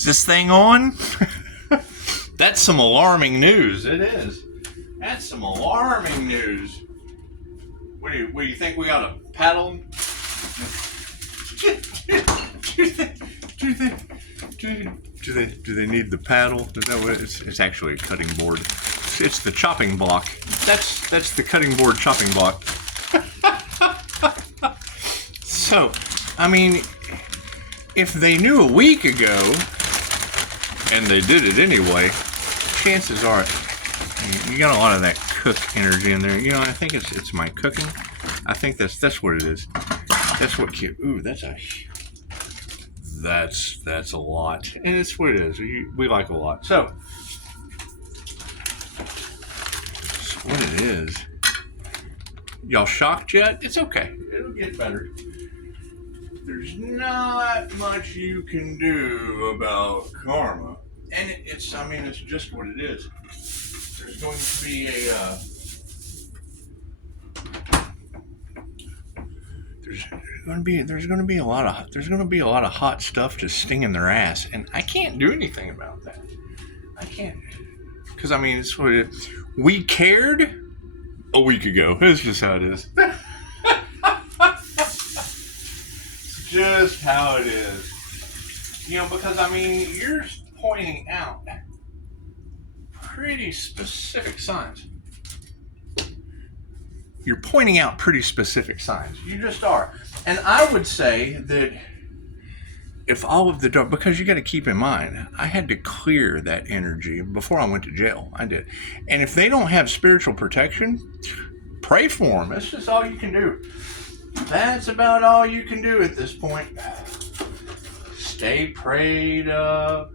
Is this thing on? That's some alarming news. It is. That's some alarming news. What do you think we got to paddle? Do they need the paddle? Is that what it's actually a cutting board. It's the chopping block. That's the cutting board chopping block. So, I mean, if they knew a week ago and they did it anyway, chances are you got a lot of that cook energy in there. You know, I think it's my cooking. I think that's what it is. That's what cute. Ooh, that's a lot, and it's what it is. We like a lot. So what it is. Y'all shocked yet? It's okay. It'll get better. There's not much you can do about karma, and it's just what it is. There's going to be there's going to be a lot of hot stuff just stinging their ass, and I can't do anything about that. I can't, because it's what it is. We cared a week ago. It's just how it is. It's just how it is. Because you're pointing out pretty specific signs. You're pointing out pretty specific signs. You just are. And I would say that if all of the dark, because you got to keep in mind, I had to clear that energy before I went to jail. I did. And if they don't have spiritual protection, pray for them. That's just all you can do. That's about all you can do at this point. Stay prayed up.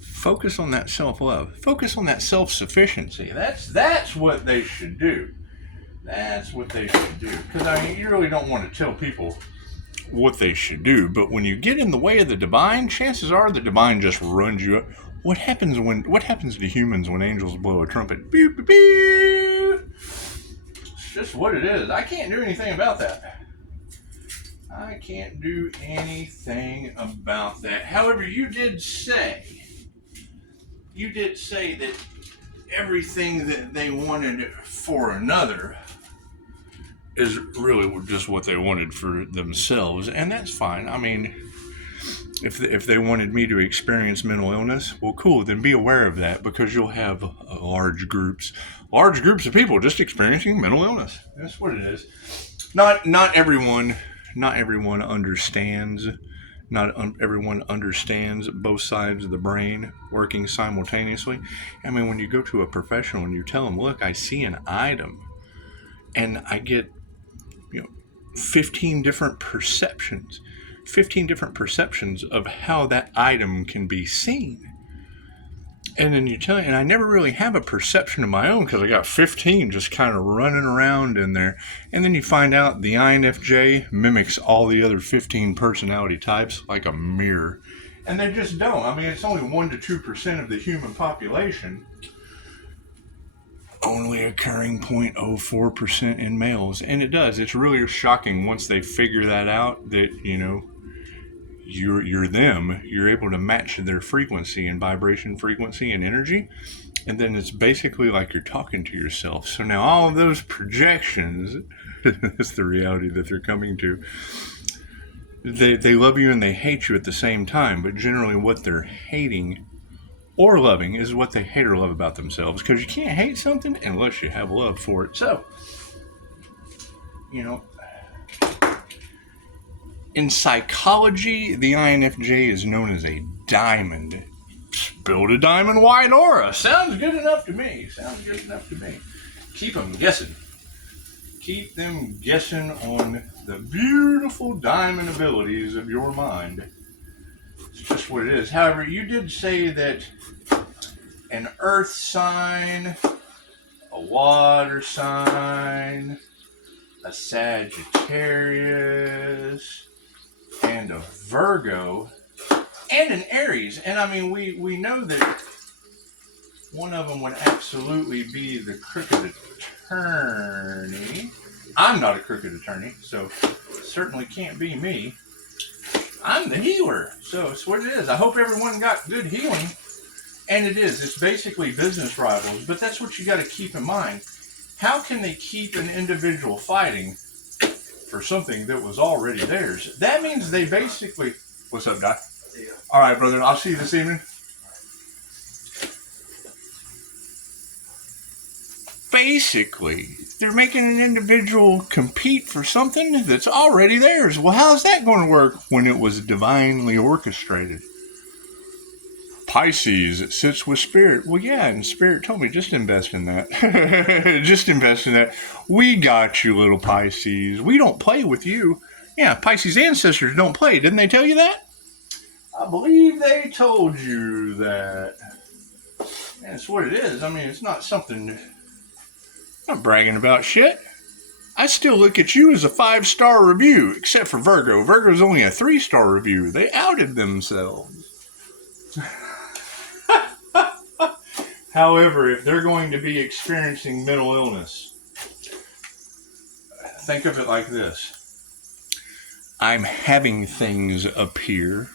Focus on that self-love. Focus on that self-sufficiency. That's what they should do. That's what they should do. Because you really don't want to tell people what they should do. But when you get in the way of the divine, chances are the divine just runs you up. What happens to humans when angels blow a trumpet? Pew, pew, pew. It's just what it is. I can't do anything about that. I can't do anything about that. However, you did say that everything that they wanted for another is really just what they wanted for themselves, and that's fine. If they wanted me to experience mental illness, well, cool, then be aware of that, because you'll have large groups of people just experiencing mental illness. That's what it is. Not everyone understands. Not everyone understands both sides of the brain working simultaneously. When you go to a professional and you tell them, look, I see an item and I get 15 different perceptions of how that item can be seen. And then you tell, and I never really have a perception of my own because I got 15 just kind of running around in there. And then you find out the INFJ mimics all the other 15 personality types like a mirror. And they just don't. It's only 1% to 2% of the human population. Only occurring 0.04% in males. And it does. It's really shocking once they figure that out, that, you're them. You're able to match their frequency and vibration frequency and energy. And then it's basically like you're talking to yourself. So now all of those projections, that's the reality that they're coming to. They love you and they hate you at the same time. But generally what they're hating or loving is what they hate or love about themselves. Because you can't hate something unless you have love for it. So, in psychology, the INFJ is known as a diamond. Build a diamond white aura. Sounds good enough to me. Keep them guessing. Keep them guessing on the beautiful diamond abilities of your mind. It's just what it is. However, you did say that an earth sign, a water sign, a Sagittarius, and a Virgo, and an Aries. And we know that one of them would absolutely be the crooked attorney. I'm not a crooked attorney, so it certainly can't be me. I'm the healer. So it's what it is. I hope everyone got good healing. And it is. It's basically business rivals. But that's what you got to keep in mind. How can they keep an individual fighting for something that was already theirs? That means they basically... What's up, Doc? See ya. All right, brother. I'll see you this evening. Basically, they're making an individual compete for something that's already theirs. Well, how's that going to work when it was divinely orchestrated? Pisces, it sits with spirit. Well, yeah, and spirit told me, just invest in that. Just invest in that. We got you, little Pisces. We don't play with you. Yeah, Pisces ancestors don't play. Didn't they tell you that? I believe they told you that. And it's what it is. I mean, it's not something... I'm not bragging about shit. I still look at you as a 5-star review, except for Virgo. Virgo's only a 3-star review. They outed themselves. However, if they're going to be experiencing mental illness, think of it like this. I'm having things appear,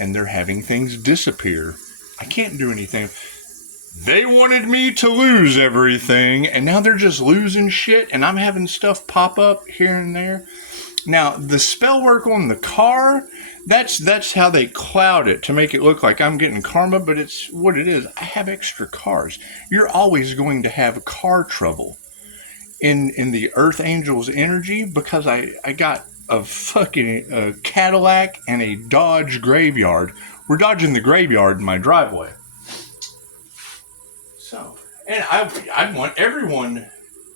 and they're having things disappear. I can't do anything. They wanted me to lose everything, and now they're just losing shit, and I'm having stuff pop up here and there. Now, the spell work on the car, that's how they cloud it to make it look like I'm getting karma, but it's what it is. I have extra cars. You're always going to have car trouble in the Earth Angel's energy because I got a fucking Cadillac and a Dodge Graveyard. We're dodging the graveyard in my driveway. So, and I want everyone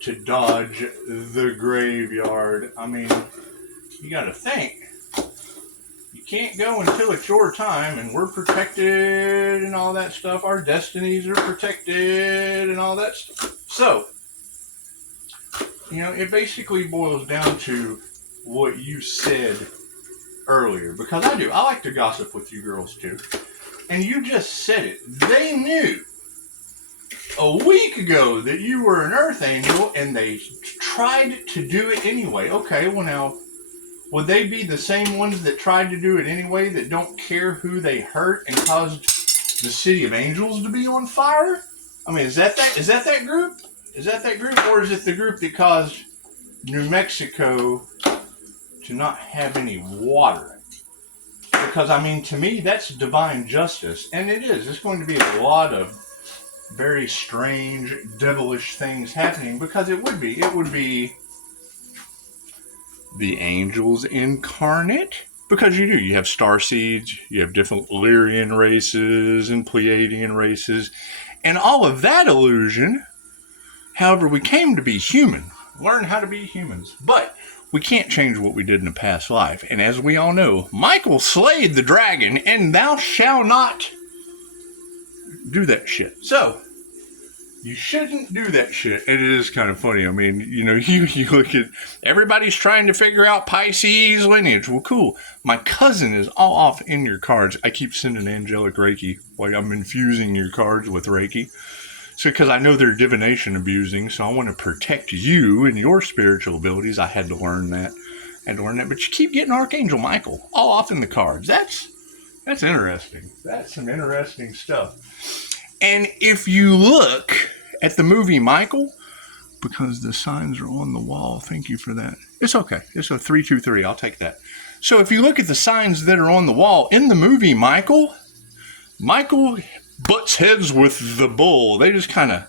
to dodge the graveyard. I mean, you got to think. You can't go until it's your time, and we're protected and all that stuff. Our destinies are protected and all that stuff. So, you know, it basically boils down to what you said earlier. Because I do. I like to gossip with you girls, too. And you just said it. They knew a week ago that you were an Earth Angel, and they tried to do it anyway. Okay, well now, would they be the same ones that tried to do it anyway, that don't care who they hurt and caused the City of Angels to be on fire? I mean, is that group? Is that that group, or is it the group that caused New Mexico to not have any water? Because, I mean, to me, that's divine justice, and it is. It's going to be a lot of very strange, devilish things happening, because it would be the angels incarnate, because you have star seeds, you have different Lyrian races and Pleiadian races, and all of that illusion. However, we came to be human, learn how to be humans, but we can't change what we did in a past life. And as we all know, Michael slayed the dragon, and thou shalt not do that shit. So, you shouldn't do that shit. And it is kind of funny. I mean, you know, you look at, everybody's trying to figure out Pisces lineage. Well, cool. My cousin is all off in your cards. I keep sending angelic Reiki. Like, I'm infusing your cards with Reiki. So, because I know they're divination abusing, so I want to protect you and your spiritual abilities. I had to learn that. But you keep getting Archangel Michael all off in the cards. That's interesting. That's some interesting stuff. And if you look at the movie Michael, because the signs are on the wall, thank you for that. It's okay. It's a 323. I'll take that. So if you look at the signs that are on the wall in the movie Michael butts heads with the bull. They just kind of,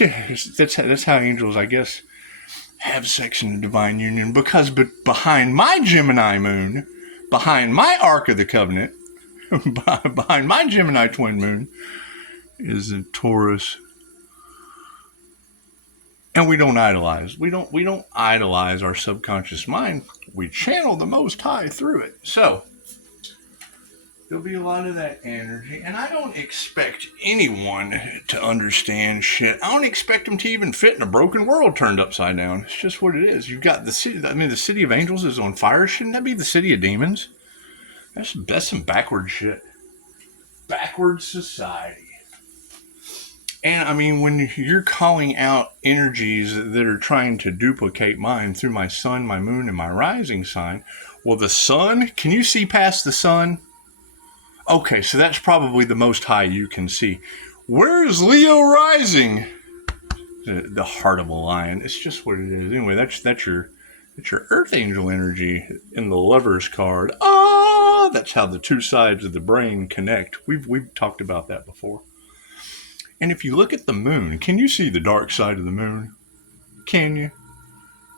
yeah, that's how angels, I guess, have sex in the divine union. Because behind my Gemini moon, behind my Ark of the Covenant, behind my Gemini twin moon, is a Taurus. And we don't idolize. We don't idolize our subconscious mind. We channel the Most High through it. So there'll be a lot of that energy. And I don't expect anyone to understand shit. I don't expect them to even fit in a broken world turned upside down. It's just what it is. You've got the city. I mean, the City of Angels is on fire. Shouldn't that be the City of Demons? That's some backward shit. Backward society. And I mean, when you're calling out energies that are trying to duplicate mine through my sun, my moon, and my rising sign, well, the sun, can you see past the sun? Okay, so that's probably the most high you can see. Where's Leo rising? The heart of a lion. It's just what it is. Anyway, that's your Earth Angel energy in the Lover's card. That's how the two sides of the brain connect. We've talked about that before. And if you look at the moon, can you see the dark side of the moon? Can you?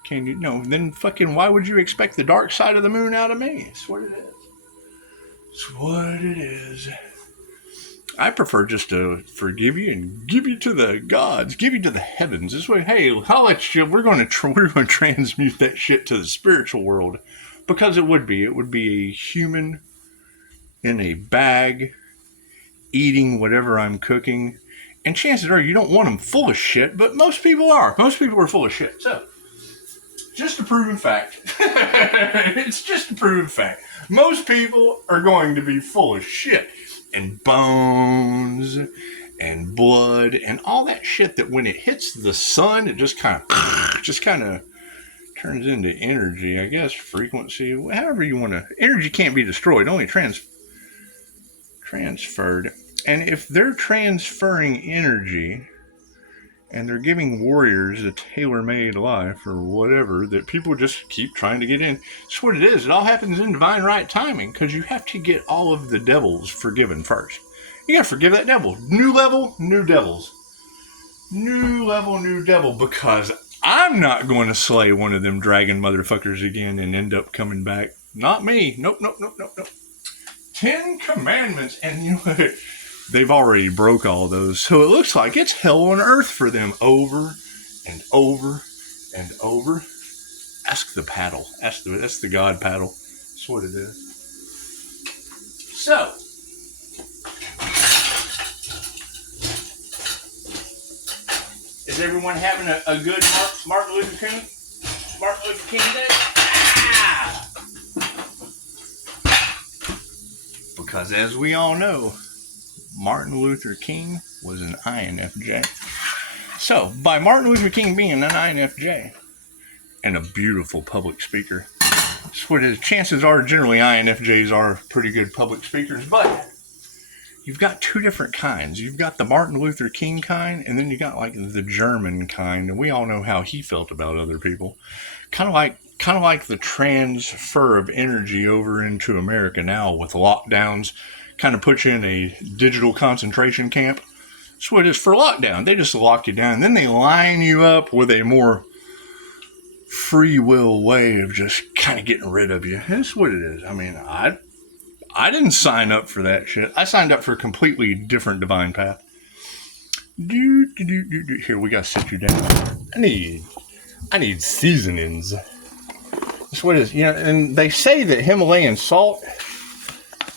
Can you? No. Then fucking why would you expect the dark side of the moon out of me? It's what it is. It's what it is. I prefer just to forgive you and give you to the gods, give you to the heavens. This way, hey, I'll let you. We're going to transmute that shit to the spiritual world, because it would be a human in a bag eating whatever I'm cooking. And chances are you don't want them full of shit, but most people are. Most people are full of shit. So, just a proven fact. It's just a proven fact. Most people are going to be full of shit and bones and blood and all that shit that when it hits the sun, it just kind of turns into energy, I guess, frequency, however you want to. Energy can't be destroyed, only transferred. And if they're transferring energy and they're giving warriors a tailor-made life or whatever that people just keep trying to get in, it's what it is. It all happens in divine right timing, because you have to get all of the devils forgiven first. You got to forgive that devil. New level, new devils. New level, new devil, because I'm not going to slay one of them dragon motherfuckers again and end up coming back. Not me. Nope. 10 commandments. And you know what? They've already broke all those. So it looks like it's hell on earth for them over and over and over. Ask the paddle. That's the God paddle. That's what it is. So, is everyone having a good Martin Luther King Day? Because as we all know, Martin Luther King was an INFJ. So, by Martin Luther King being an INFJ and a beautiful public speaker, chances are generally INFJs are pretty good public speakers, but you've got two different kinds. You've got the Martin Luther King kind, and then you got like the German kind, and we all know how he felt about other people. Kind of like the transfer of energy over into America now with lockdowns. Kind of put you in a digital concentration camp. That's what it is for lockdown. They just lock you down. And then they line you up with a more free will way of just kind of getting rid of you. That's what it is. I mean, I didn't sign up for that shit. I signed up for a completely different divine path. Here, we gotta sit you down. I need seasonings. That's what it is. You know, and they say that Himalayan salt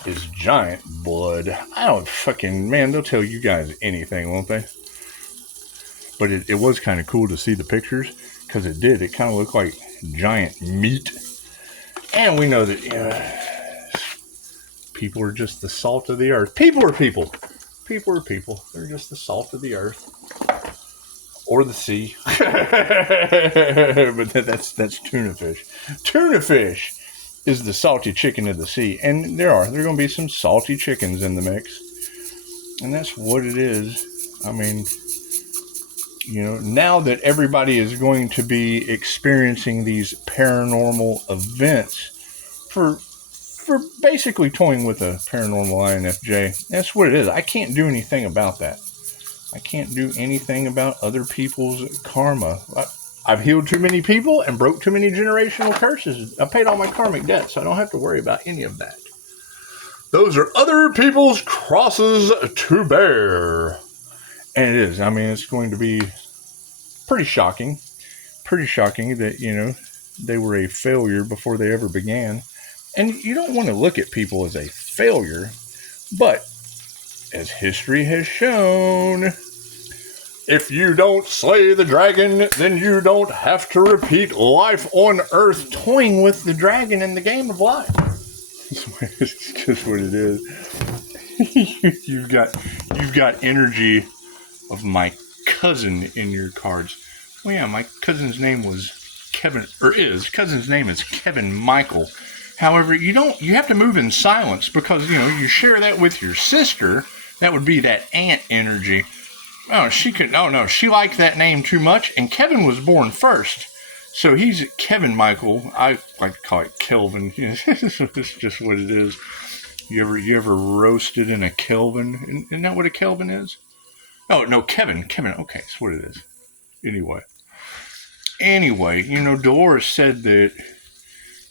is giant blood. I don't fucking, man, they'll tell you guys anything, won't they? But it was kind of cool to see the pictures, because it did. It kind of looked like giant meat. And we know that people are just the salt of the earth. People are people. People are people. They're just the salt of the earth. Or the sea. But that's tuna fish. Tuna fish is the salty chicken of the sea. And there are going to be some salty chickens in the mix. And that's what it is. I mean, you know, now that everybody is going to be experiencing these paranormal events for basically toying with a paranormal INFJ, that's what it is. I can't do anything about that. I can't do anything about other people's karma. I've healed too many people and broke too many generational curses. I paid all my karmic debts, so I don't have to worry about any of that. Those are other people's crosses to bear. And it is. I mean, it's going to be pretty shocking. Pretty shocking that, you know, they were a failure before they ever began. And you don't want to look at people as a failure, but as history has shown, if you don't slay the dragon, then you don't have to repeat life on Earth toying with the dragon in the game of life. It's just what it is. You've got energy of my cousin in your cards. Well, yeah, my cousin's name was Kevin, or is. Cousin's name is Kevin Michael. However, you have to move in silence because, you share that with your sister. That would be that aunt energy. Oh, she liked that name too much, and Kevin was born first. So he's Kevin Michael. I like to call it Kelvin. It's just what it is. You ever roasted in a Kelvin? Isn't that what a Kelvin is? Oh, no, Kevin. Okay, that's what it is. Anyway, Dolores said that,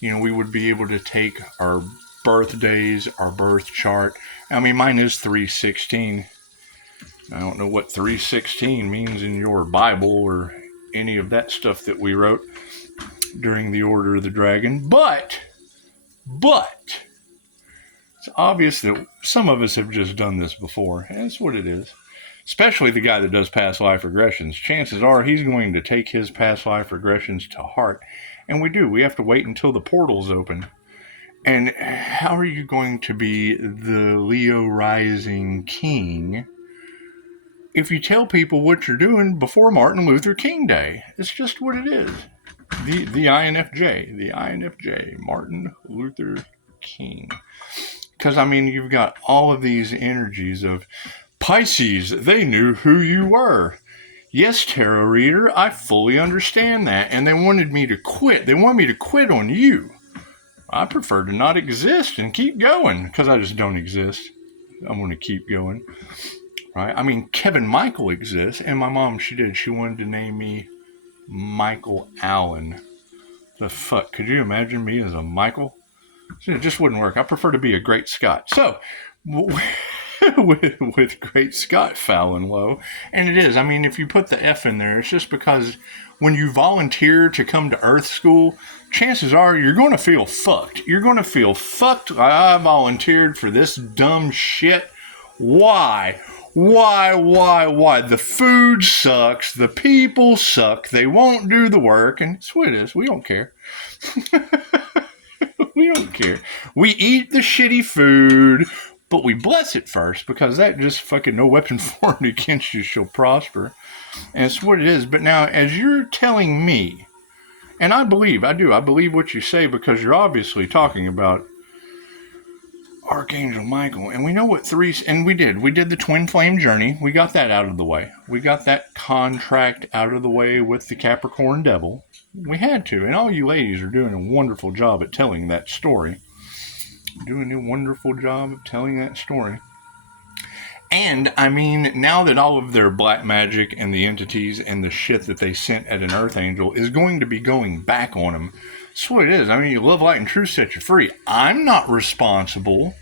we would be able to take our birthdays, our birth chart. I mean, mine is 316. I don't know what 316 means in your Bible or any of that stuff that we wrote during the Order of the Dragon. But, it's obvious that some of us have just done this before. And that's what it is. Especially the guy that does past life regressions. Chances are he's going to take his past life regressions to heart. And we do. We have to wait until the portals open. And how are you going to be the Leo rising king if you tell people what you're doing before Martin Luther King Day? It's just what it is. The INFJ, Martin Luther King. Because, you've got all of these energies of Pisces, they knew who you were. Yes, tarot reader, I fully understand that. And they wanted me to quit. They want me to quit on you. I prefer to not exist and keep going because I just don't exist. I'm going to keep going. Right? Kevin Michael exists. And my mom, she wanted to name me Michael Allen. The fuck? Could you imagine me as a Michael? It just wouldn't work. I prefer to be a Great Scott. So, with Great Scott Fallon Low. And it is. If you put the F in there, it's just because when you volunteer to come to Earth School, chances are you're going to feel fucked. You're going to feel fucked. I volunteered for this dumb shit. Why? The food sucks. The people suck. They won't do the work. And it's what it is. We don't care. We don't care. We eat the shitty food. But we bless it first because that just fucking no weapon formed against you shall prosper. And it's what it is. But now, as you're telling me, and I believe what you say because you're obviously talking about Archangel Michael. And we know what we did the twin flame journey. We got that out of the way. We got that contract out of the way with the Capricorn devil. We had to. And all you ladies are doing a wonderful job at telling that story. Doing a wonderful job of telling that story. And, now that all of their black magic and the entities and the shit that they sent at an Earth Angel is going to be going back on them, that's what it is. You love, light, and truth set you free. I'm not responsible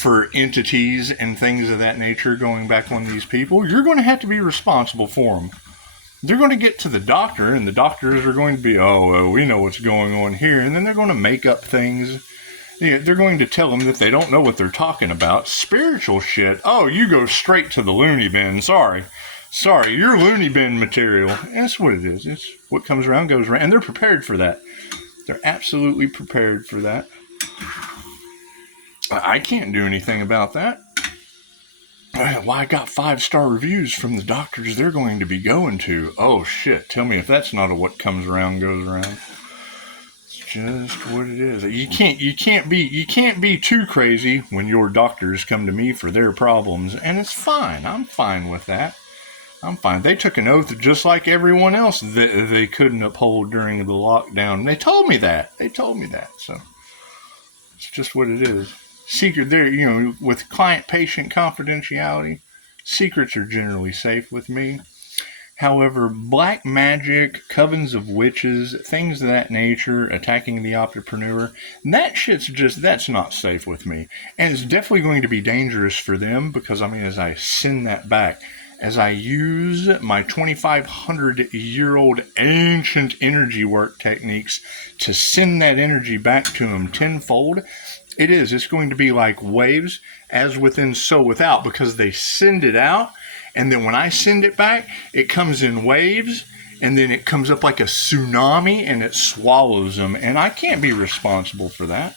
for entities and things of that nature going back on these people. You're going to have to be responsible for them. They're going to get to the doctor, and the doctors are going to be, we know what's going on here. And then they're going to make up things. They're going to tell them that they don't know what they're talking about. Spiritual shit. Oh, you go straight to the loony bin. Sorry, you're loony bin material. That's what it is. It's what comes around goes around. And they're prepared for that. They're absolutely prepared for that. I can't do anything about that. Well, I got 5-star reviews from the doctors they're going to be going to. Oh, shit. Tell me if that's not a what comes around goes around. Just what it is. You can't be too crazy when your doctors come to me for their problems, and it's fine. I'm fine with that. I'm fine. They took an oath just like everyone else that they couldn't uphold during the lockdown. They told me that. So it's just what it is. Secret there, with client-patient confidentiality, secrets are generally safe with me. However, black magic, covens of witches, things of that nature, attacking the entrepreneur, that's not safe with me. And it's definitely going to be dangerous for them because, as I send that back, as I use my 2,500-year-old ancient energy work techniques to send that energy back to them tenfold, it's going to be like waves, as within, so without, because they send it out. And then when I send it back, it comes in waves, and then it comes up like a tsunami, and it swallows them. And I can't be responsible for that.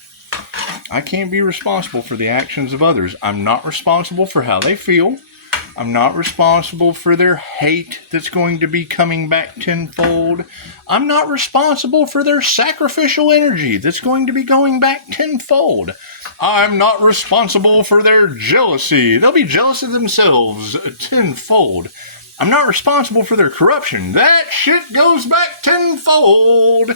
I can't be responsible for the actions of others. I'm not responsible for how they feel. I'm not responsible for their hate that's going to be coming back tenfold. I'm not responsible for their sacrificial energy that's going to be going back tenfold. I'm not responsible for their jealousy. They'll be jealous of themselves tenfold. I'm not responsible for their corruption. That shit goes back tenfold.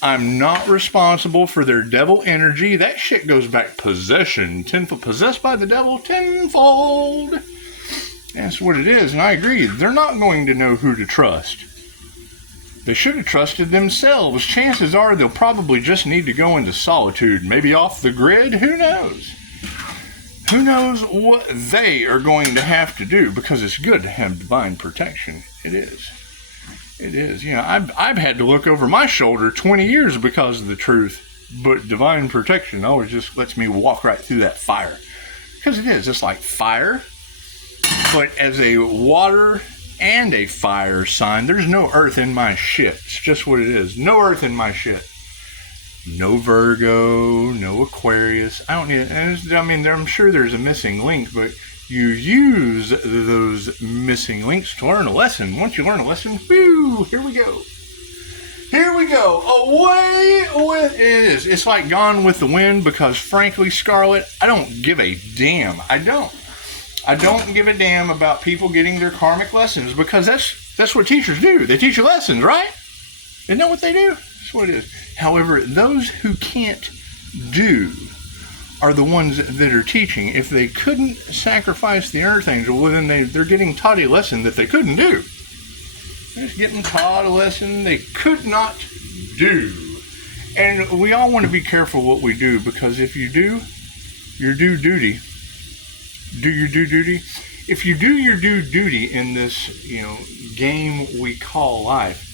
I'm not responsible for their devil energy. That shit goes back possession tenfold. Possessed by the devil tenfold. That's what it is, and I agree. They're not going to know who to trust. They should have trusted themselves. Chances are they'll probably just need to go into solitude, maybe off the grid. Who knows? Who knows what they are going to have to do, because it's good to have divine protection. It is. It is. You know, I've had to look over my shoulder 20 years because of the truth, but divine protection always just lets me walk right through that fire. Because it is. It's like fire, but as a water and a fire sign, there's no earth in my shit. It's just what it is. No earth in my shit. No Virgo, no Aquarius. I don't need it. I mean, I'm sure there's a missing link, but you use those missing links to learn a lesson. Once you learn a lesson, whoo, here we go. Here we go. Away with it is. It's like Gone with the Wind, because frankly, Scarlett, I don't give a damn. I don't give a damn about people getting their karmic lessons, because that's what teachers do. They teach you lessons, right? Isn't that what they do? That's what it is. However, those who can't do are the ones that are teaching. If they couldn't sacrifice the earth angel, well, then they're getting taught a lesson that they couldn't do. They're just getting taught a lesson they could not do. And we all want to be careful what we do, because if you do your due duty, do your due duty. If you do your due duty in this, game we call life,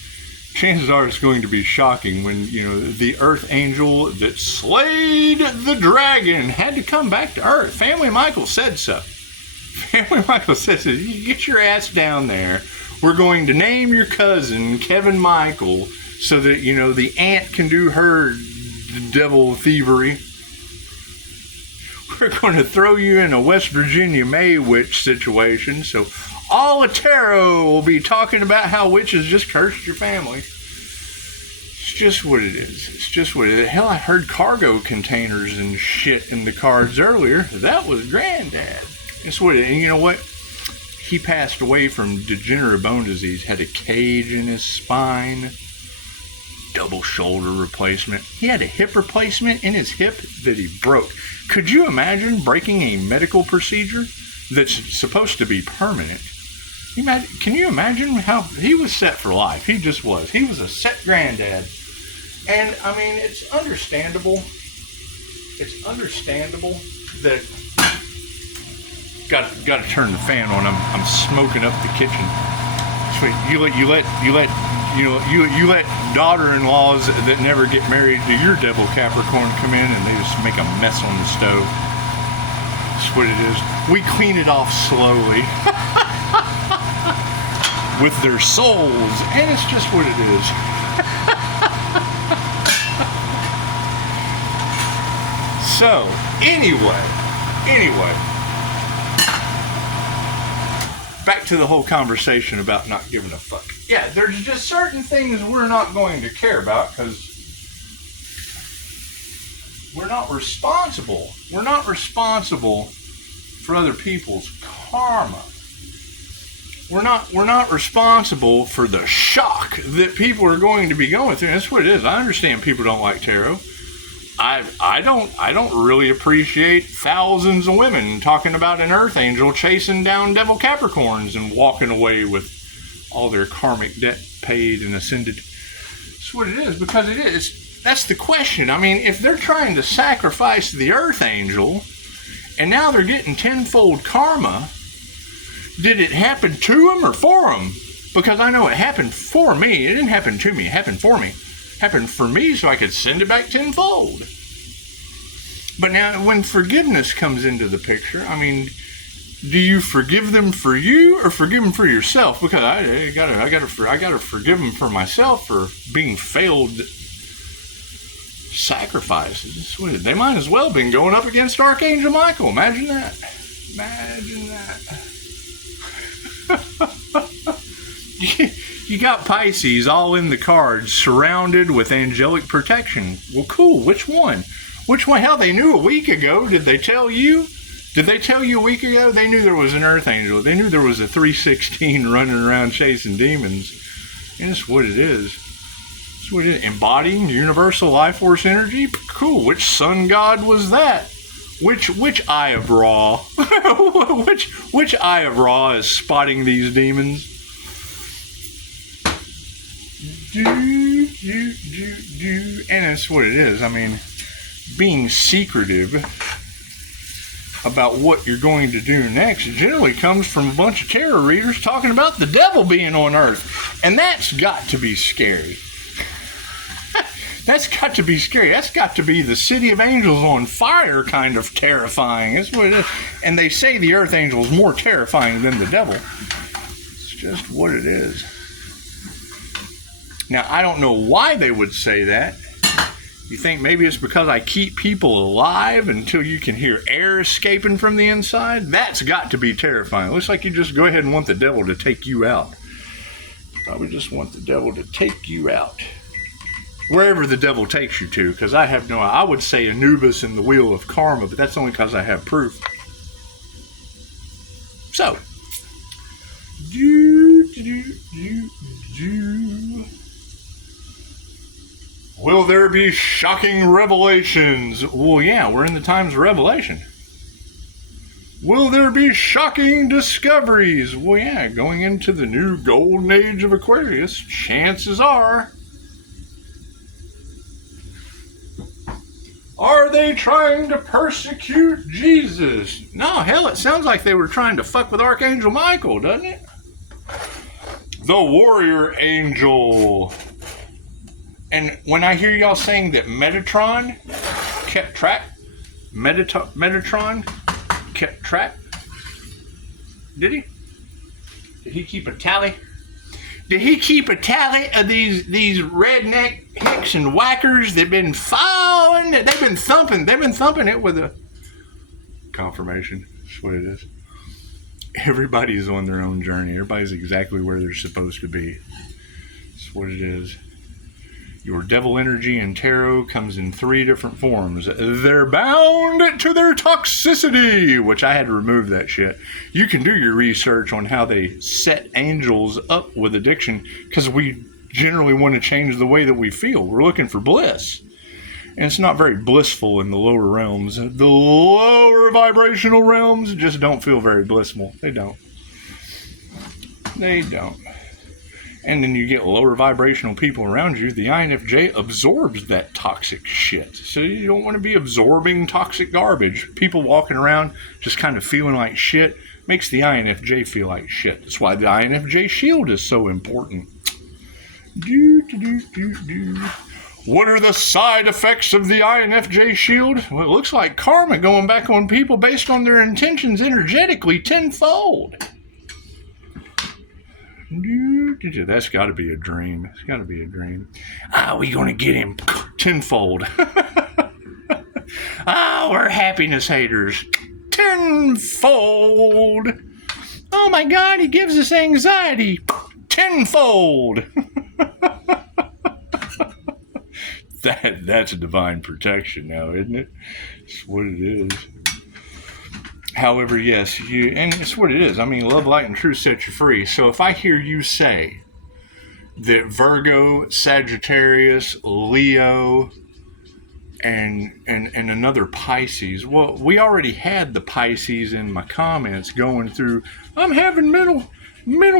chances are it's going to be shocking when, the earth angel that slayed the dragon had to come back to earth. Family Michael said so. Family Michael says, you get your ass down there. We're going to name your cousin Kevin Michael so that, the aunt can do her devil thievery. We're going to throw you in a West Virginia May witch situation, so all of tarot will be talking about how witches just cursed your family. It's just what it is. It's just what it is. Hell, I heard cargo containers and shit in the cards earlier. That was Granddad. It's what it is. And you know what? He passed away from degenerative bone disease, had a cage in his spine, double shoulder replacement. He had a hip replacement in his hip that he broke. Could you imagine breaking a medical procedure that's supposed to be permanent? Can you imagine how he was set for life? He just was. He was a set granddad. And, I mean, it's understandable. It's understandable that... Got to turn the fan on. I'm smoking up the kitchen. Sweet. You let daughter-in-laws that never get married to your devil Capricorn come in and they just make a mess on the stove. That's what it is. We clean it off slowly with their souls, and it's just what it is. So, anyway. Back to the whole conversation about not giving a fuck. Yeah, there's just certain things we're not going to care about because we're not responsible. We're not responsible for other people's karma. We're not responsible for the shock that people are going to be going through. That's what it is. I understand people don't like tarot. I don't really appreciate thousands of women talking about an earth angel chasing down devil Capricorns and walking away with all their karmic debt paid and ascended. That's what it is, because it is. That's the question. I mean, if they're trying to sacrifice the earth angel and now they're getting tenfold karma, did it happen to them or for them? Because I know it happened for me. It didn't happen to me. It happened for me. Happened for me so I could send it back tenfold. But now when forgiveness comes into the picture, I mean, do you forgive them for you or forgive them for yourself? Because I gotta forgive them for myself for being failed sacrifices. They might as well have been going up against Archangel Michael. Imagine that. Imagine that. you got Pisces all in the cards, surrounded with angelic protection. Well, cool. Which one? Which one? Hell, they knew a week ago. Did they tell you? Did they tell you a week ago? They knew there was an earth angel. They knew there was a 316 running around chasing demons. And that's what it is. That's what it is. Embodying universal life force energy? Cool. Which sun god was that? Which eye of Ra? which eye of Ra is spotting these demons? And that's what it is. I mean, being secretive about what you're going to do next generally comes from a bunch of tarot readers talking about the devil being on earth. And that's got to be scary. That's got to be scary. That's got to be the city of angels on fire kind of terrifying. That's what it is. And they say the earth angel is more terrifying than the devil. It's just what it is. Now, I don't know why they would say that. You think maybe it's because I keep people alive until you can hear air escaping from the inside? That's got to be terrifying. It looks like you just go ahead and want the devil to take you out. Probably just want the devil to take you out. Wherever the devil takes you to, because I have no idea. I would say Anubis and the Wheel of Karma, but that's only because I have proof. So, will there be shocking revelations? Well, yeah, we're in the times of revelation. Will there be shocking discoveries? Well, yeah, going into the new golden age of Aquarius, chances are. Are they trying to persecute Jesus? No, hell, it sounds like they were trying to fuck with Archangel Michael, doesn't it? The warrior angel. And when I hear y'all saying that Metatron kept track, Metatron kept track, did he? Did he keep a tally? Did he keep a tally of these redneck hicks and whackers that've been following? They've been thumping it with a confirmation. That's what it is. Everybody's on their own journey. Everybody's exactly where they're supposed to be. That's what it is. Your devil energy in tarot comes in 3 different forms. They're bound to their toxicity, which I had to remove that shit. You can do your research on how they set angels up with addiction, because we generally want to change the way that we feel. We're looking for bliss. And it's not very blissful in the lower realms. The lower vibrational realms just don't feel very blissful. They don't. They don't. And then you get lower vibrational people around you. The INFJ absorbs that toxic shit. So you don't want to be absorbing toxic garbage. People walking around just kind of feeling like shit makes the INFJ feel like shit. That's why the INFJ shield is so important. What are the side effects of the INFJ shield? Well, it looks like karma going back on people based on their intentions energetically tenfold. That's got to be a dream. It's got to be a dream. We're going to get him tenfold. We're happiness haters. Tenfold. Oh my God, he gives us anxiety. Tenfold. That's a divine protection now, isn't it? It's what it is. However, yes, and it's what it is. I mean, love, light, and truth set you free. So if I hear you say that Virgo, Sagittarius, Leo, and another Pisces, well, we already had the Pisces in my comments going through, I'm having mental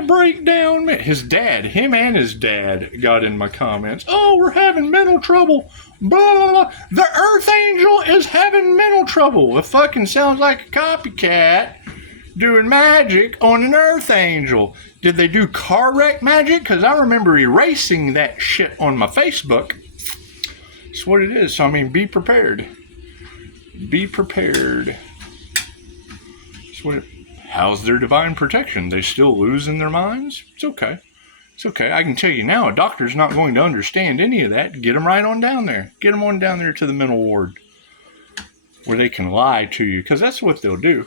breakdown. Him and his dad got in my comments. Oh, we're having mental trouble. Blah, blah, blah. The Earth Angel is having mental trouble. It fucking sounds like a copycat doing magic on an Earth Angel. Did they do car wreck magic? Because I remember erasing that shit on my Facebook. That's what it is. So, I mean, be prepared. Be prepared. That's what it is. How's their divine protection? They still losing their minds? It's okay. It's okay. I can tell you now, a doctor's not going to understand any of that. Get them right on down there. Get them on down there to the mental ward where they can lie to you, because that's what they'll do.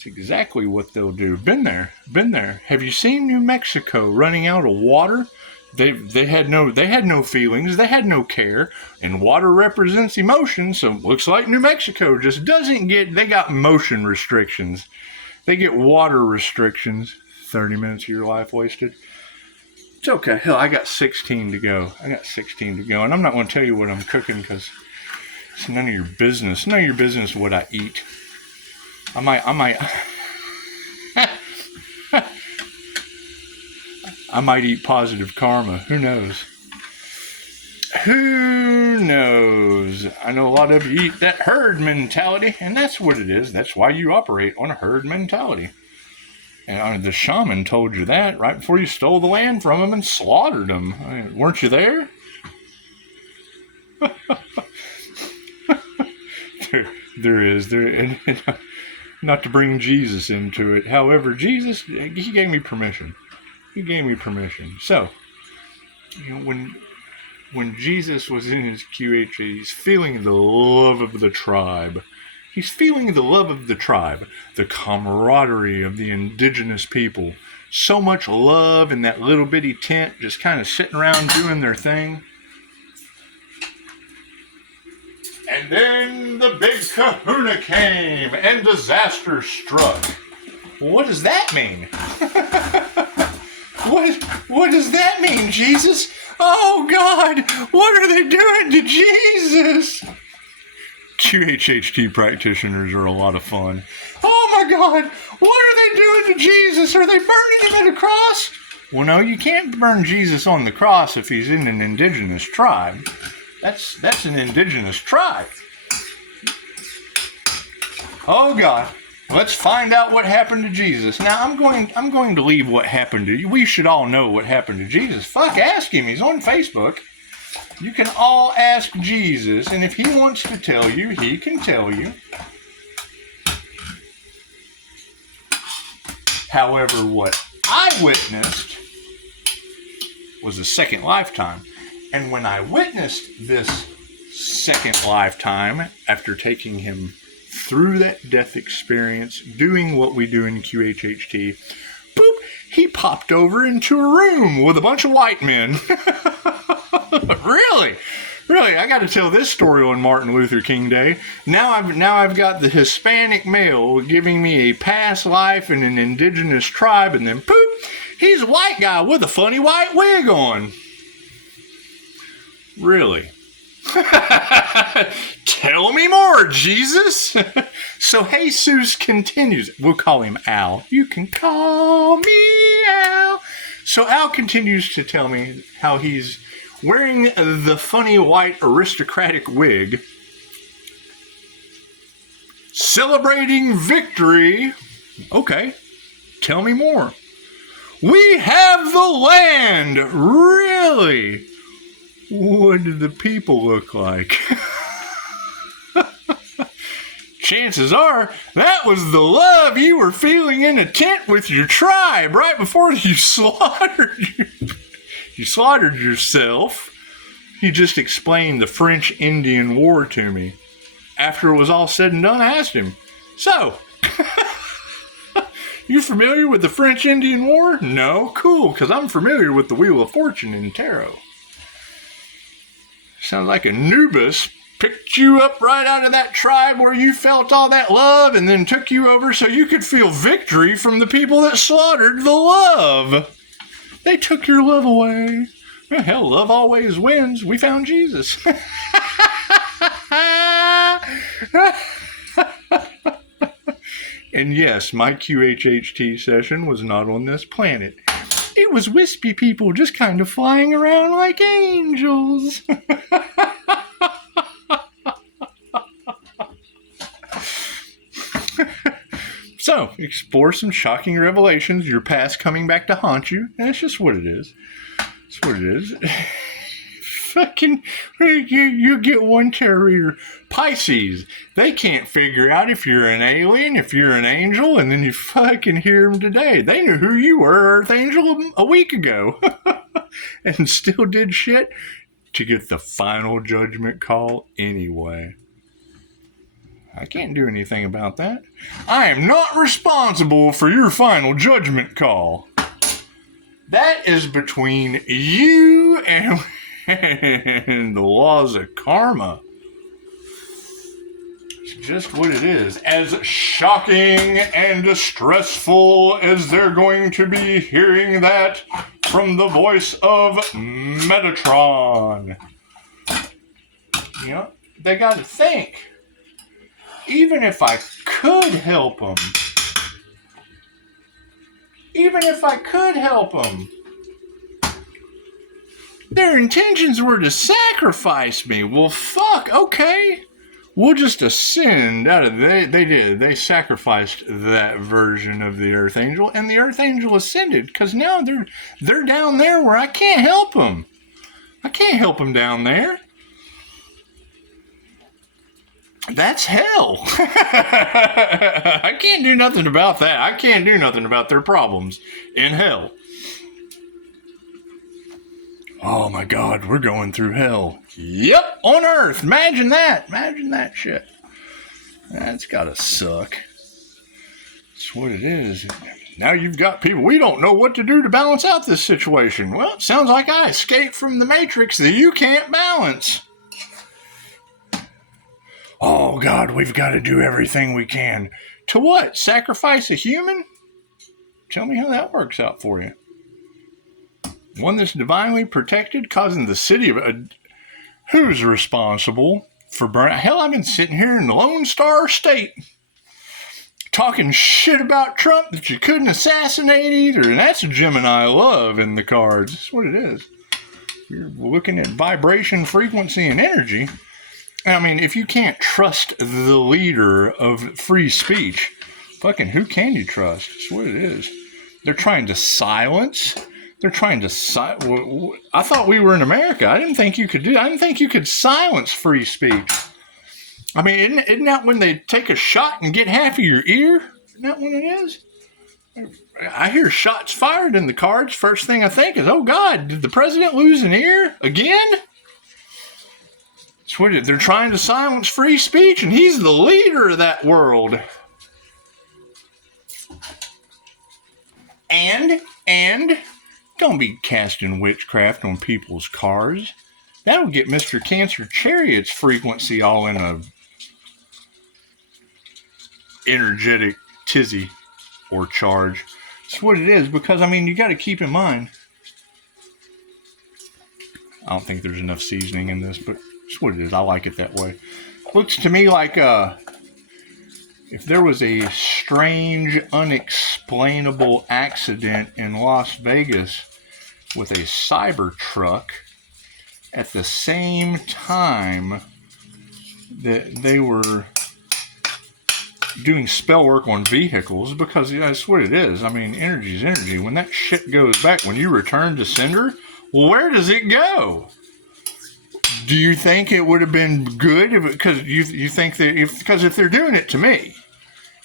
It's exactly what they'll do. Been there. Have you seen New Mexico running out of water? They had no feelings, they had no care, and water represents emotion, so it looks like New Mexico just doesn't get, they got motion restrictions. They get water restrictions. 30 minutes of your life wasted. It's okay. Hell, I got 16 to go. And I'm not going to tell you what I'm cooking because it's none of your business. None of your business what I eat. I might I might eat positive karma. Who knows? I know a lot of you eat that herd mentality, and that's what it is. That's why you operate on a herd mentality. And the shaman told you that right before you stole the land from them and slaughtered them. Weren't you there? There is. Not to bring Jesus into it. However, Jesus, he gave me permission. So, when Jesus was in his QHA, he's feeling the love of the tribe. The camaraderie of the indigenous people. So much love in that little bitty tent, just kind of sitting around doing their thing. And then the big kahuna came and disaster struck. What does that mean? What does that mean, Jesus? Oh God, what are they doing to Jesus? QHHT practitioners are a lot of fun. Oh my God, what are they doing to Jesus? Are they burning him at a cross? Well, no, you can't burn Jesus on the cross if he's in an indigenous tribe. That's an indigenous tribe. Oh God, let's find out what happened to Jesus. Now I'm going to leave what happened to you. We should all know what happened to Jesus. Fuck, ask him. He's on Facebook. You can all ask Jesus, and if he wants to tell you, he can tell you. However, what I witnessed was a second lifetime. And when I witnessed this second lifetime, after taking him through that death experience, doing what we do in QHHT, boop, he popped over into a room with a bunch of white men. Really, I got to tell this story on Martin Luther King Day. Now I've got the Hispanic male giving me a past life in an indigenous tribe, and then poop, he's a white guy with a funny white wig on. Really? Tell me more, Jesus. So Jesus continues. We'll call him Al. You can call me Al. So Al continues to tell me how he's wearing the funny white aristocratic wig, celebrating victory. Okay, tell me more. We have the land. Really? What do the people look like? Chances are that was the love you were feeling in a tent with your tribe right before you slaughtered yourself. He just explained the French-Indian War to me. After it was all said and done, I asked him, so, you familiar with the French-Indian War? No? Cool, because I'm familiar with the Wheel of Fortune in tarot. Sounds like Anubis picked you up right out of that tribe where you felt all that love and then took you over so you could feel victory from the people that slaughtered the love. They took your love away. Well, hell, love always wins. We found Jesus. And yes, my QHHT session was not on this planet. It was wispy people just kind of flying around like angels. So, explore some shocking revelations, your past coming back to haunt you. That's just what it is. That's what it is. Fucking, you get one tarot reader. Pisces, they can't figure out if you're an alien, if you're an angel, and then you fucking hear them today. They knew who you were, Earth Angel, a week ago. And still did shit to get the final judgment call anyway. I can't do anything about that. I am not responsible for your final judgment call. That is between you and the laws of karma. It's just what it is. As shocking and distressful as they're going to be hearing that from the voice of Metatron. You know, they got to think. Even if I could help them, their intentions were to sacrifice me. Well, fuck, okay. We'll just ascend out of they sacrificed that version of the Earth Angel, and the Earth Angel ascended, because now they're down there where I can't help them. I can't help them down there. That's hell. I can't do nothing about that. I can't do nothing about their problems in hell. Oh my God, we're going through hell. Yep, on Earth. Imagine that. Imagine that shit. That's gotta suck. That's what it is. Now you've got people, we don't know what to do to balance out this situation. Well, it sounds like I escaped from the matrix that you can't balance. Oh God, we've got to do everything we can. To what? Sacrifice a human? Tell me how that works out for you. One that's divinely protected, causing the city of... who's responsible for burning? Hell, I've been sitting here in the Lone Star State talking shit about Trump that you couldn't assassinate either. And that's a Gemini love in the cards. That's what it is. You're looking at vibration, frequency, and energy. I mean, if you can't trust the leader of free speech, fucking who can you trust? That's what it is. They're trying to silence. I thought we were in America. I didn't think you could silence free speech. I mean, isn't that when they take a shot and get half of your ear? Isn't that when it is? I hear shots fired in the cards. First thing I think is, oh God, did the president lose an ear again? They're trying to silence free speech, and he's the leader of that world. And don't be casting witchcraft on people's cards. That'll get Mr. Cancer Chariot's frequency all in a energetic tizzy or charge. That's what it is, because, I mean, you got to keep in mind, I don't think there's enough seasoning in this, but it's what it is. I like it that way. Looks to me like if there was a strange, unexplainable accident in Las Vegas with a Cybertruck at the same time that they were doing spell work on vehicles, because that's what it is. I mean, energy is energy. When that shit goes back, when you return to sender, where does it go? Do you think it would have been good? Because you think that if they're doing it to me,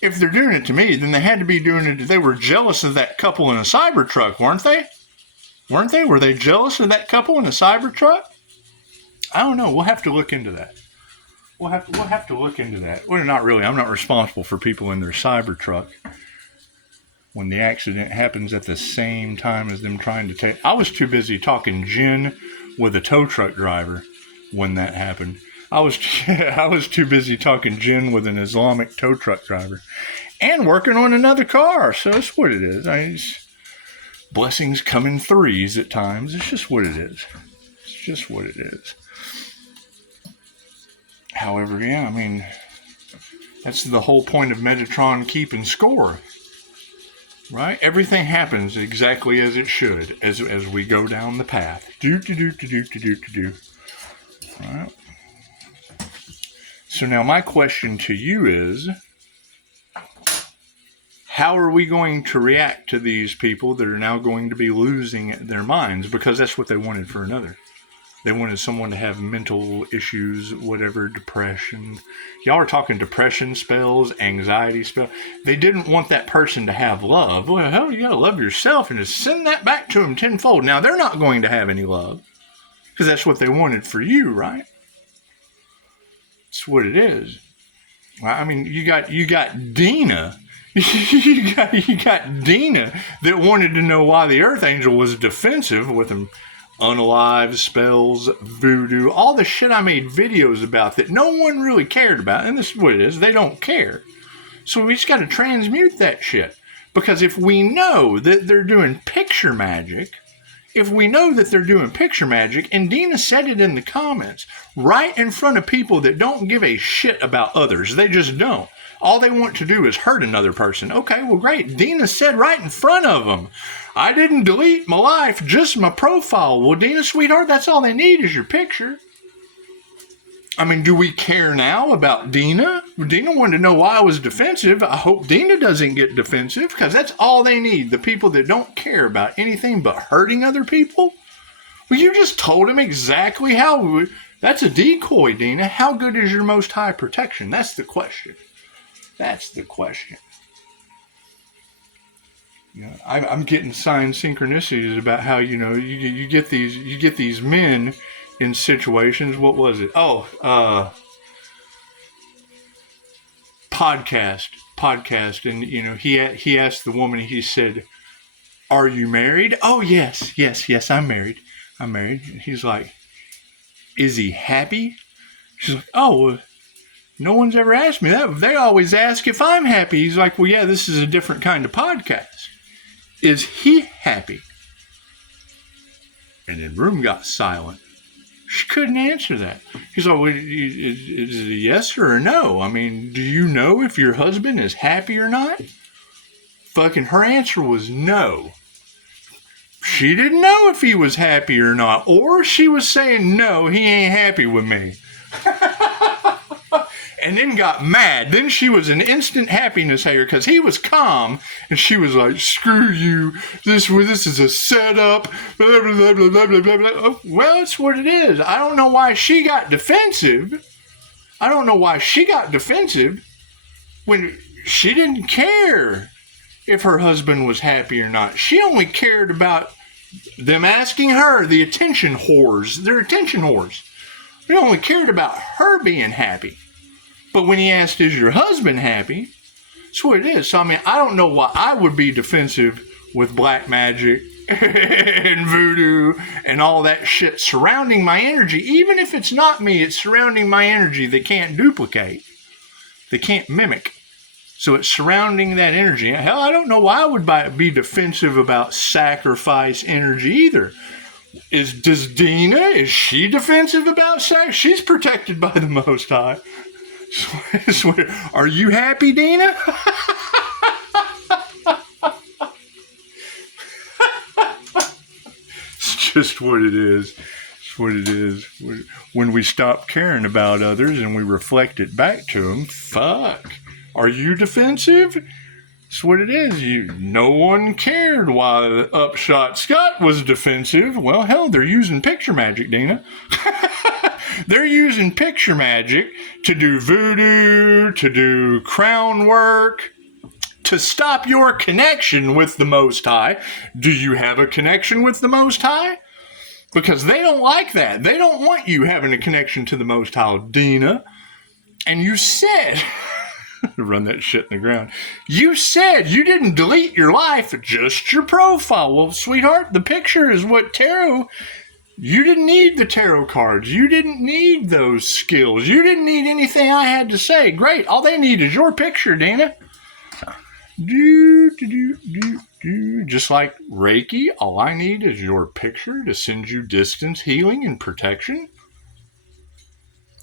then they had to be doing it. They were jealous of that couple in a Cybertruck, weren't they? Were they jealous of that couple in a Cybertruck? I don't know. We'll have to look into that. We'll have to look into that. Well, not really. I'm not responsible for people in their Cybertruck when the accident happens at the same time as them trying to take. I was too busy talking gin with a tow truck driver when that happened. I was too busy talking gin with an Islamic tow truck driver and working on another car. So that's what it is. Blessings come in threes at times. It's just what it is. It's just what it is. However, yeah, I mean, that's the whole point of Metatron keeping score. Right? Everything happens exactly as it should as we go down the path. Do. Right. So now my question to you is, how are we going to react to these people that are now going to be losing their minds? Because that's what they wanted for another. They wanted someone to have mental issues, whatever, depression. Y'all are talking depression spells, anxiety spells. They didn't want that person to have love. Well, hell, you got to love yourself and just send that back to them tenfold. Now, they're not going to have any love because that's what they wanted for you, right? That's what it is. I mean, you got Dina. you got Dina that wanted to know why the Earth Angel was defensive with him. Unalive, spells, voodoo, all the shit I made videos about that no one really cared about. And this is what it is. They don't care. So we just got to transmute that shit. Because if we know that they're doing picture magic, and Dina said it in the comments, right in front of people that don't give a shit about others. They just don't. All they want to do is hurt another person. Okay, well, great. Dina said right in front of them, I didn't delete my life, just my profile. Well, Dina, sweetheart, that's all they need is your picture. I mean, do we care now about Dina? Dina wanted to know why I was defensive. I hope Dina doesn't get defensive, because that's all they need. The people that don't care about anything but hurting other people. Well, you just told them exactly how. That's a decoy, Dina. How good is your Most High protection? That's the question. That's the question. You know, I'm getting sign synchronicities about how, you know, you get these men in situations. What was it? Oh, podcast, and you know, he asked the woman. He said, "Are you married?" "Oh, yes, I'm married. And he's like, "Is he happy?" She's like, "Oh, well, no one's ever asked me that. They always ask if I'm happy." He's like, "Well, yeah, this is a different kind of podcast. Is he happy?" And the room got silent. She couldn't answer that. He's like, well, is it a yes or a no? I mean, do you know if your husband is happy or not? Fucking her answer was no. She didn't know if he was happy or not. Or she was saying, no, he ain't happy with me. And then got mad. Then she was an instant happiness hater because he was calm, and she was like, "Screw you! This is a setup." Blah, blah, blah, blah, blah, blah, blah. Oh, well, it's what it is. I don't know why she got defensive. When she didn't care if her husband was happy or not. She only cared about them asking her, the attention whores. They're attention whores. They only cared about her being happy. But when he asked, is your husband happy? That's what it is. So, I mean, I don't know why I would be defensive with black magic and voodoo and all that shit surrounding my energy. Even if it's not me, it's surrounding my energy. They can't duplicate. They can't mimic. So it's surrounding that energy. Hell, I don't know why I would be defensive about sacrifice energy either. Does Dina, is she defensive about sex? She's protected by the Most High. Are you happy, Dina? It's just what it is. It's what it is. When we stop caring about others and we reflect it back to them, fuck. Are you defensive? It's what it is. No one cared why Upshotscott was defensive. Well, hell, they're using picture magic, Dina. They're using picture magic to do voodoo, to do crown work, to stop your connection with the Most High. Do you have a connection with the Most High? Because they don't like that. They don't want you having a connection to the Most High, Dina. And you said... run that shit in the ground. You said you didn't delete your life, just your profile. Well, sweetheart, the picture is what tarot... You didn't need the tarot cards. You didn't need those skills. You didn't need anything I had to say. Great. All they need is your picture, Dana. Just like Reiki, all I need is your picture to send you distance healing and protection.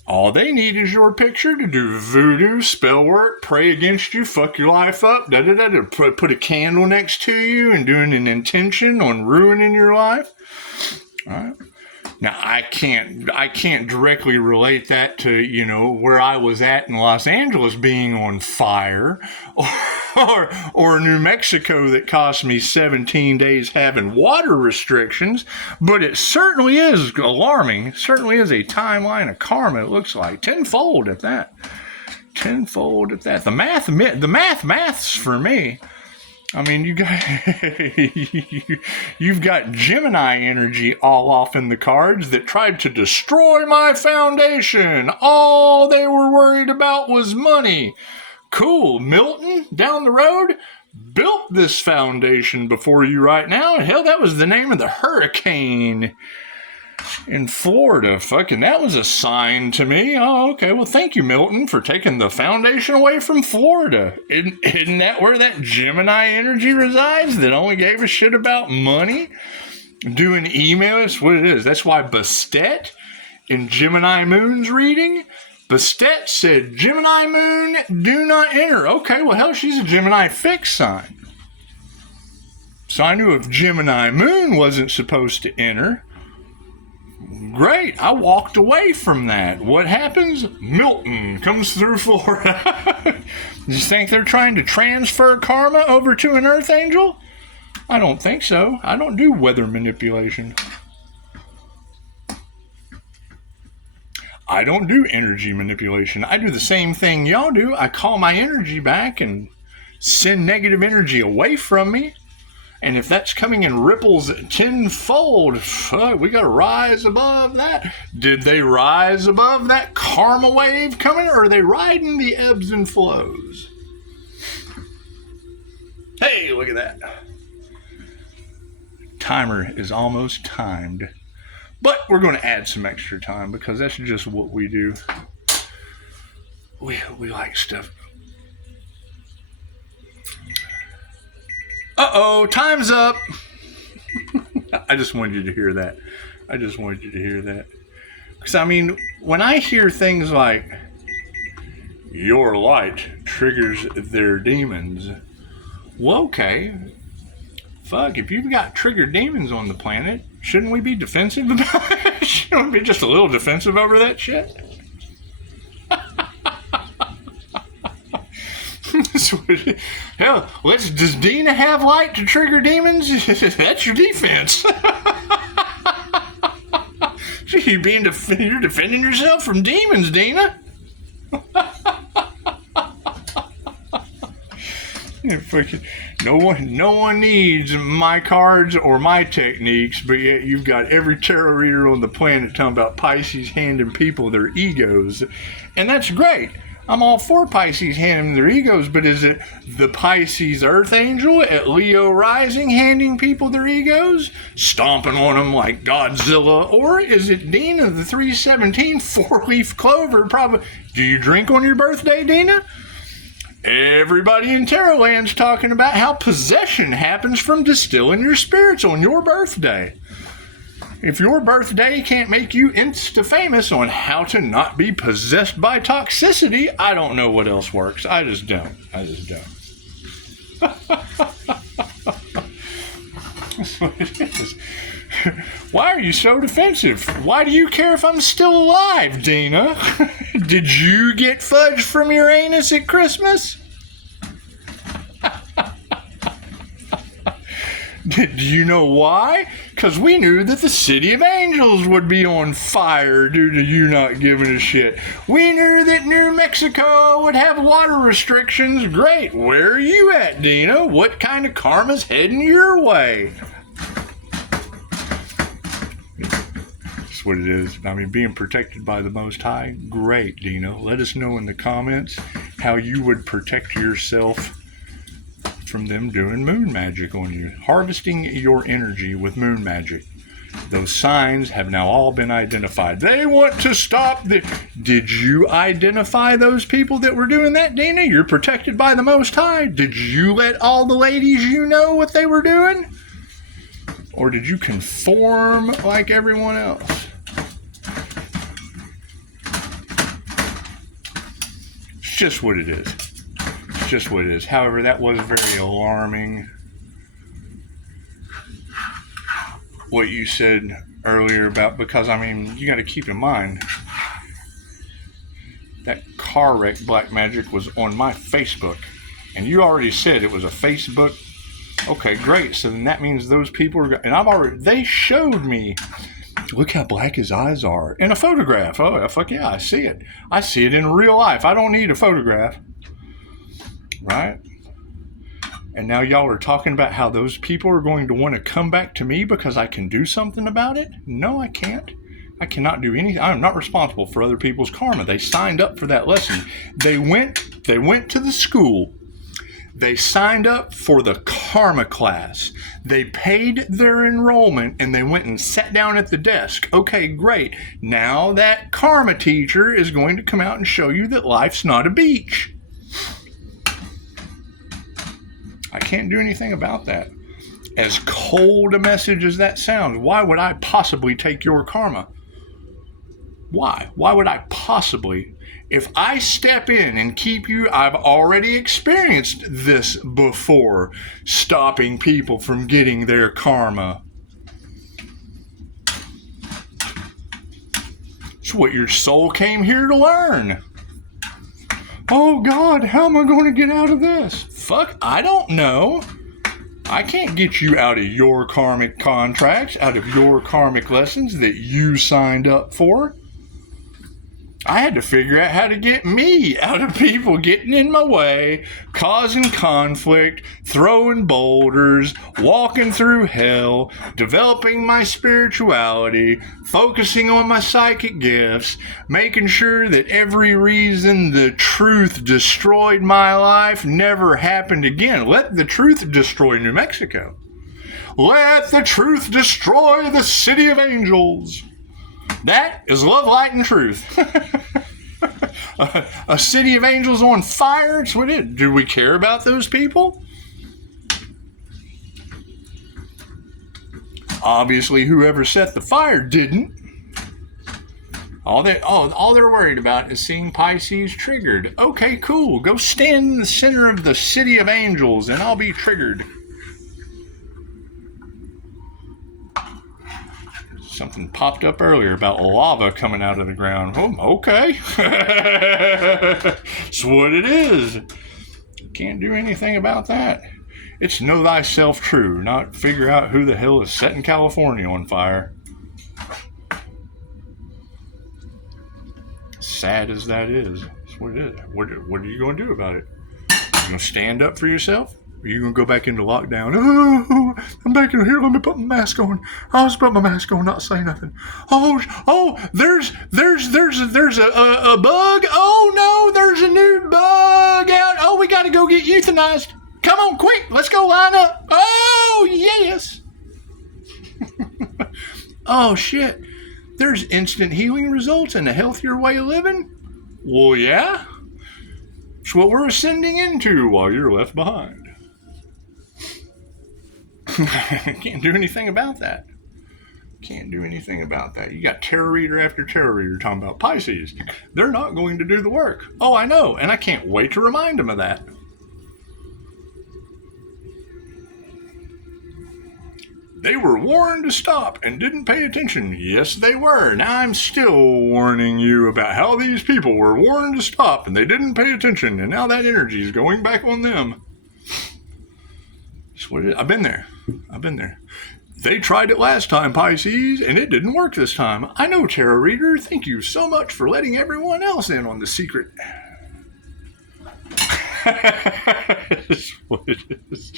All they need is your picture to do voodoo, spell work, pray against you, fuck your life up, put a candle next to you and doing an intention on ruining your life. All right. Now, I can't directly relate that to, you know, where I was at in Los Angeles being on fire or New Mexico that cost me 17 days having water restrictions, but it certainly is alarming. It certainly is a timeline of karma, it looks like. Tenfold at that. The maths for me. I mean, you've got Gemini energy all off in the cards that tried to destroy my foundation. All they were worried about was money. Cool, Milton, down the road, built this foundation before you right now. Hell, that was the name of the hurricane in Florida. Fucking, that was a sign to me. Oh, okay. Well, thank you, Milton, for taking the foundation away from Florida. Isn't that where that Gemini energy resides that only gave a shit about money? Doing emails? That's what it is. That's why Bastet in Gemini Moon's reading, Bastet said, Gemini Moon, do not enter. Okay, well, hell, she's a Gemini fixed sign. So I knew if Gemini Moon wasn't supposed to enter, great, I walked away from that. What happens? Milton comes through Florida. You think they're trying to transfer karma over to an earth angel? I don't think so. I don't do weather manipulation. I don't do energy manipulation. I do the same thing y'all do. I call my energy back and send negative energy away from me. And if that's coming in ripples tenfold, we got to rise above that. Did they rise above that karma wave coming, or are they riding the ebbs and flows? Hey, look at that. Timer is almost timed. But we're going to add some extra time because that's just what we do. We like stuff. Uh-oh, time's up. I just wanted you to hear that. Because, I mean, when I hear things like, your light triggers their demons, well, okay. Fuck, if you've got triggered demons on the planet, shouldn't we be defensive about it? Shouldn't we be just a little defensive over that shit? Hell, does Dina have light to trigger demons? That's your defense. You're defending yourself from demons, Dina. No one needs my cards or my techniques, but yet you've got every tarot reader on the planet talking about Pisces handing people their egos, and that's great. I'm all for Pisces handing their egos, but is it the Pisces Earth Angel at Leo Rising handing people their egos, stomping on them like Godzilla, or is it Dina, the 317 four-leaf clover? Probably. Do you drink on your birthday, Dina? Everybody in Tarot Land's talking about how possession happens from distilling your spirits on your birthday. If your birthday can't make you insta-famous on how to not be possessed by toxicity, I don't know what else works. I just don't. That's what it is. Why are you so defensive? Why do you care if I'm still alive, Dina? Did you get fudge from Uranus at Christmas? Do you know why? Because we knew that the city of angels would be on fire due to you not giving a shit. We knew that New Mexico would have water restrictions. Great. Where are you at, Dina? What kind of karma's heading your way? That's what it is. I mean, being protected by the Most High, great, Dina. Let us know in the comments how you would protect yourself from them doing moon magic on you, harvesting your energy with moon magic. Those signs have now all been identified. They want to stop the... Did you identify those people that were doing that, Dina? You're protected by the Most High. Did you let all the ladies you know what they were doing? Or did you conform like everyone else? It's just what it is. Just what it is. However, that was very alarming, what you said earlier about, because I mean, you got to keep in mind that car wreck black magic was on my Facebook, and you already said it was a Facebook. Okay, great. So then that means those people are, and they showed me, look how black his eyes are in a photograph. Oh, fuck yeah, I see it. I see it in real life. I don't need a photograph. Right? And now y'all are talking about how those people are going to want to come back to me because I can do something about it? No, I can't. I cannot do anything. I'm not responsible for other people's karma. They signed up for that lesson. They went to the school. They signed up for the karma class. They paid their enrollment and they went and sat down at the desk. Okay, great. Now that karma teacher is going to come out and show you that life's not a beach. I can't do anything about that. As cold a message as that sounds, why would I possibly take your karma? Why? Why would I possibly? If I step in and keep you, I've already experienced this before, stopping people from getting their karma. It's what your soul came here to learn. Oh God, how am I going to get out of this? Fuck, I don't know. I can't get you out of your karmic contracts, out of your karmic lessons that you signed up for. I had to figure out how to get me out of people getting in my way, causing conflict, throwing boulders, walking through hell, developing my spirituality, focusing on my psychic gifts, making sure that every reason the truth destroyed my life never happened again. Let the truth destroy New Mexico. Let the truth destroy the city of angels. That is love, light, and truth. A city of angels on fire? It's what it is. Do we care about those people? Obviously, whoever set the fire didn't. All they're worried about is seeing Pisces triggered. Okay, cool. Go stand in the center of the city of angels, and I'll be triggered. Something popped up earlier about lava coming out of the ground. Oh, okay. That's what it is. Can't do anything about that. It's know thyself true, not figure out who the hell is setting California on fire. Sad as that is, that's what it is. What are you going to do about it? You going to stand up for yourself? Or are you going to go back into lockdown? Oh, I'm back in here. Let me put my mask on. I'll just put my mask on, not say nothing. Oh, there's a bug. Oh no, there's a new bug out. Oh, we got to go get euthanized. Come on, quick. Let's go line up. Oh, yes. Oh, shit. There's instant healing results and a healthier way of living? Well, yeah. It's what we're ascending into while you're left behind. Can't do anything about that. Can't do anything about that. You got tarot reader after tarot reader talking about Pisces. They're not going to do the work. Oh, I know, and I can't wait to remind them of that. They were warned to stop and didn't pay attention. Yes, they were. Now I'm still warning you about how these people were warned to stop and they didn't pay attention, and now that energy is going back on them. That's what it is. I've been there. They tried it last time, Pisces, and it didn't work this time. I know, tarot reader. Thank you so much for letting everyone else in on the secret. That's what it is.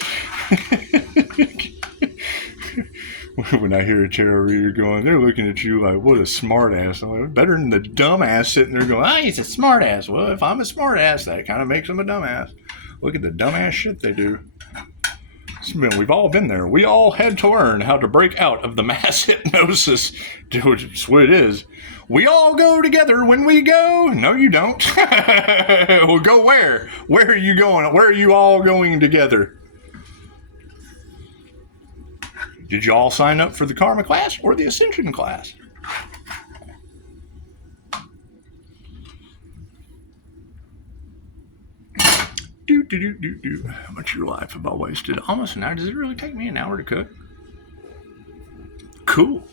When I hear a tarot reader going, they're looking at you like, what a smart ass. Like, better than the dumbass sitting there going, he's a smart ass. Well, if I'm a smart ass, that kind of makes them a dumbass. Look at the dumbass shit they do. We've all been there. We all had to learn how to break out of the mass hypnosis. It's what it is. We all go together when we go. No, you don't. Well, go where? Where are you going? Where are you all going together? Did you all sign up for the Karma class or the Ascension class? How much of your life have I wasted? Almost an hour. Does it really take me an hour to cook? Cool.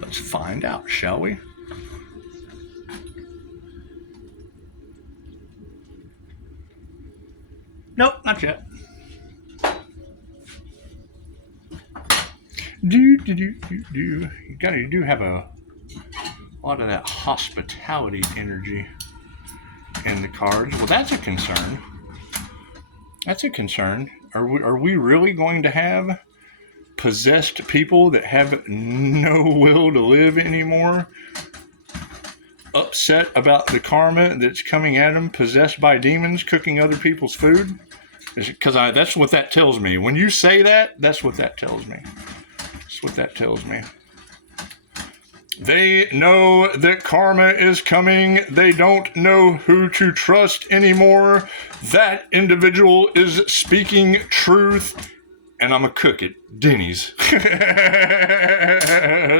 Let's find out, shall we? Nope, not yet. You do have a lot of that hospitality energy. in the cards. Well, that's a concern. That's a concern. Are we really going to have possessed people that have no will to live anymore, upset about the karma that's coming at them, possessed by demons, cooking other people's food? Because that's what that tells me. When you say that, that's what that tells me. That's what that tells me. They know that karma is coming. They don't know who to trust anymore. That individual is speaking truth, and I'm going to cook it. Denny's.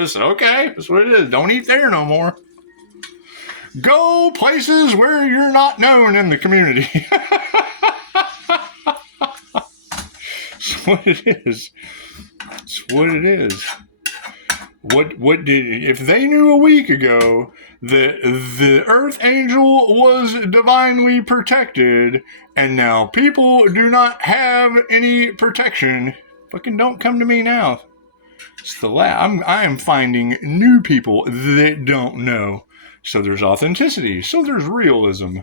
It's okay. That's what it is. Don't eat there no more. Go places where you're not known in the community. That's what it is. That's what it is. What did, if they knew a week ago that the Earth Angel was divinely protected and now people do not have any protection, fucking don't come to me now. It's the I am finding new people that don't know. So there's authenticity. So there's realism.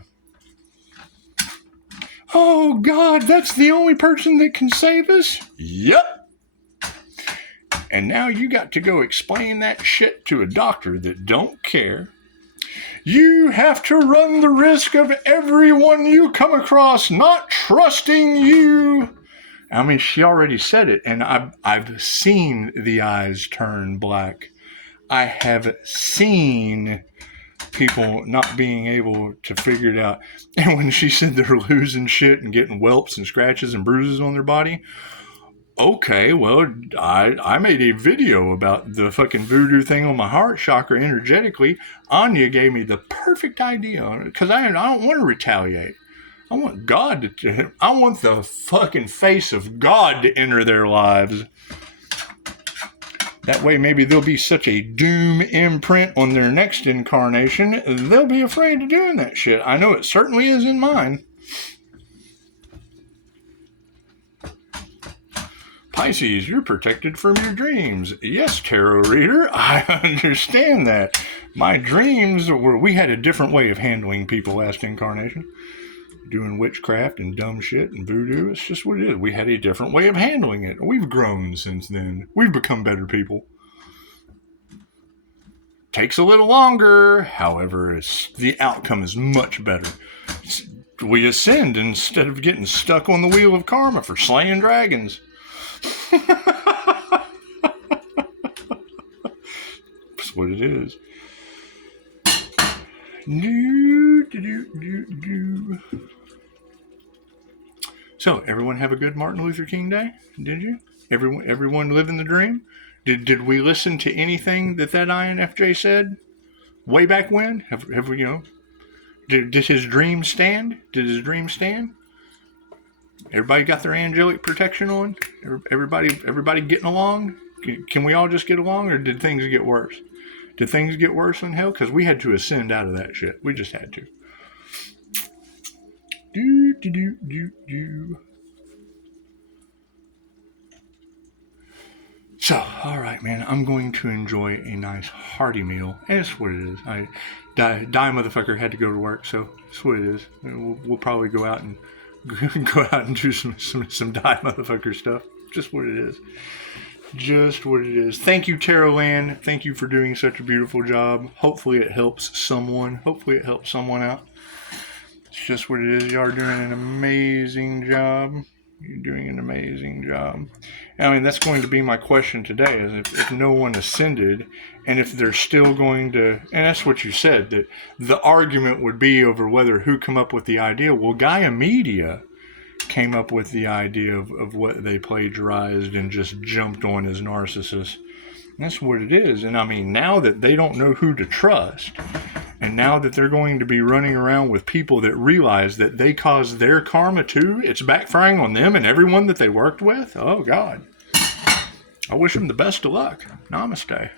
Oh God, that's the only person that can save us? Yep. And now you got to go explain that shit to a doctor that don't care. You have to run the risk of everyone you come across not trusting you. I mean, she already said it, and I've seen the eyes turn black. I have seen people not being able to figure it out. And when she said they're losing shit and getting whelps and scratches and bruises on their body, okay, well, I made a video about the fucking voodoo thing on my heart chakra energetically. Anya gave me the perfect idea on it because I don't want to retaliate. I want God to, I want the fucking face of God to enter their lives. That way maybe there'll be such a doom imprint on their next incarnation, they'll be afraid of doing that shit. I know it certainly is in mine. Pisces, you're protected from your dreams. Yes, tarot reader, I understand that. My dreams were, we had a different way of handling people last incarnation. Doing witchcraft and dumb shit and voodoo, it's just what it is. We had a different way of handling it. We've grown since then. We've become better people. Takes a little longer, however, the outcome is much better. We ascend instead of getting stuck on the wheel of karma for slaying dragons. That's what it is. So, everyone have a good Martin Luther King Day? Did you? Everyone living the dream? Did we listen to anything that INFJ said way back when? Have we, did his dream stand? Did his dream stand? Everybody got their angelic protection on? Everybody getting along? Can we all just get along, or did things get worse? Did things get worse in hell? Because we had to ascend out of that shit. We just had to. So, all right, man. I'm going to enjoy a nice hearty meal. And it's what it is. Die motherfucker had to go to work, so it's what it is. We'll probably go out and do some die motherfucker stuff. Just what it is. Just what it is. Thank you, Tarotland. Thank you for doing such a beautiful job. Hopefully it helps someone. Hopefully it helps someone out. It's just what it is. You are doing an amazing job. You're doing an amazing job. I mean, that's going to be my question today, is if no one ascended, and if they're still going to, and that's what you said, that the argument would be over whether who come up with the idea. Well, Gaia Media came up with the idea of what they plagiarized and just jumped on as narcissists. That's what it is. And I mean, now that they don't know who to trust, and now that they're going to be running around with people that realize that they caused their karma too, it's backfiring on them and everyone that they worked with. Oh God. I wish them the best of luck. Namaste.